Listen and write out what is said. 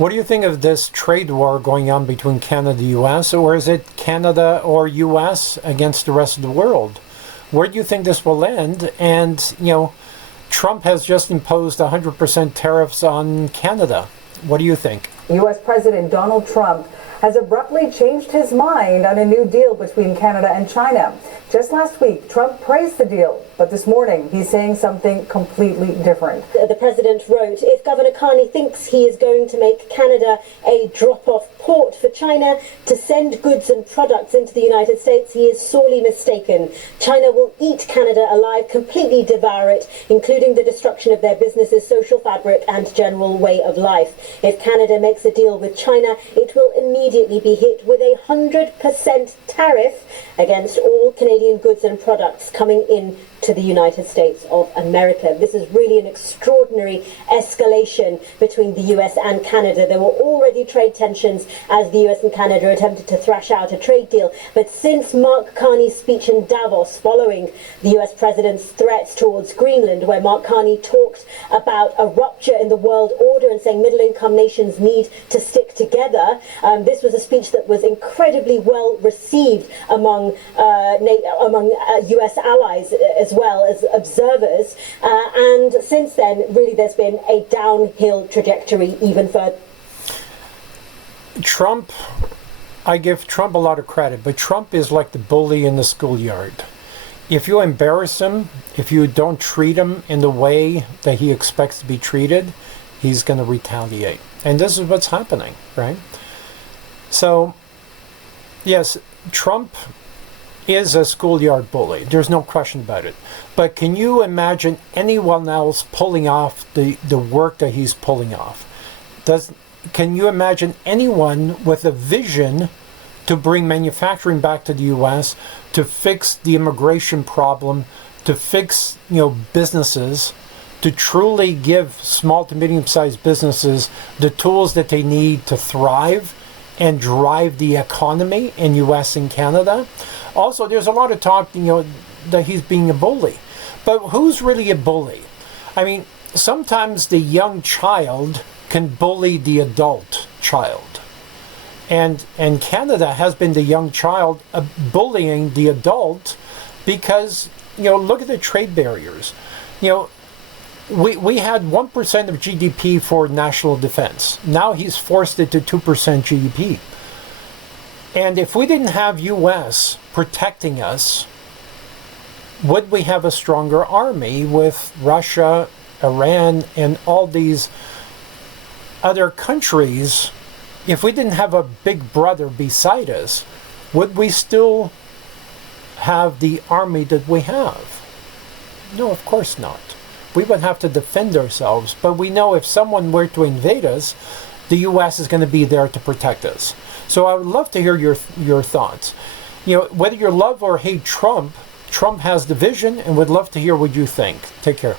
What do you think of this trade war going on between Canada and the U.S., or is it Canada or U.S. against the rest of the world? Where do you think this will end? And, Trump has just imposed 100% tariffs on Canada. What do you think? U.S. President Donald Trump has abruptly changed his mind on a new deal between Canada and China. Just last week, Trump praised the deal, but this morning he's saying something completely different. The president wrote, if Governor Carney thinks he is going to make Canada a drop-off port for China to send goods and products into the United States, he is sorely mistaken. China will eat Canada alive, completely devour it, including the destruction of their businesses, social fabric and general way of life. If Canada makes a deal with China, it will immediately be hit with a 100% tariff against all Canadian goods and products coming in to the United States of America. This is really an extraordinary escalation between the US and Canada. There were already trade tensions as the US and Canada attempted to thrash out a trade deal. But since Mark Carney's speech in Davos following the US president's threats towards Greenland, where Mark Carney talked about a rupture in the world order and saying middle-income nations need to stick together, this was a speech that was incredibly well received among US allies as well as observers, and since then really there's been a downhill trajectory even further. Trump, I give Trump a lot of credit, but Trump is like the bully in the schoolyard. If you embarrass him, if you don't treat him in the way that he expects to be treated, he's going to retaliate. And this is what's happening, right? So, yes, Trump is a schoolyard bully. There's no question about it. But can you imagine anyone else pulling off the work that he's pulling off? Can you imagine anyone with a vision to bring manufacturing back to the U.S., to fix the immigration problem, to fix, businesses, to truly give small to medium-sized businesses the tools that they need to thrive and drive the economy in U.S. and Canada? Also, there's a lot of talk, that he's being a bully. But who's really a bully? I mean, sometimes the young child can bully the adult child. And Canada has been the young child bullying the adult because, look at the trade barriers. We had 1% of GDP for national defense. Now he's forced it to 2% GDP. And if we didn't have U.S. protecting us, would we have a stronger army with Russia, Iran, and all these other countries? If we didn't have a big brother beside us, would we still have the army that we have? No, of course not. We would have to defend ourselves, but we know if someone were to invade us, the U.S. is going to be there to protect us. So I would love to hear your thoughts. Whether you love or hate Trump, Trump has the vision, and would love to hear what you think. Take care.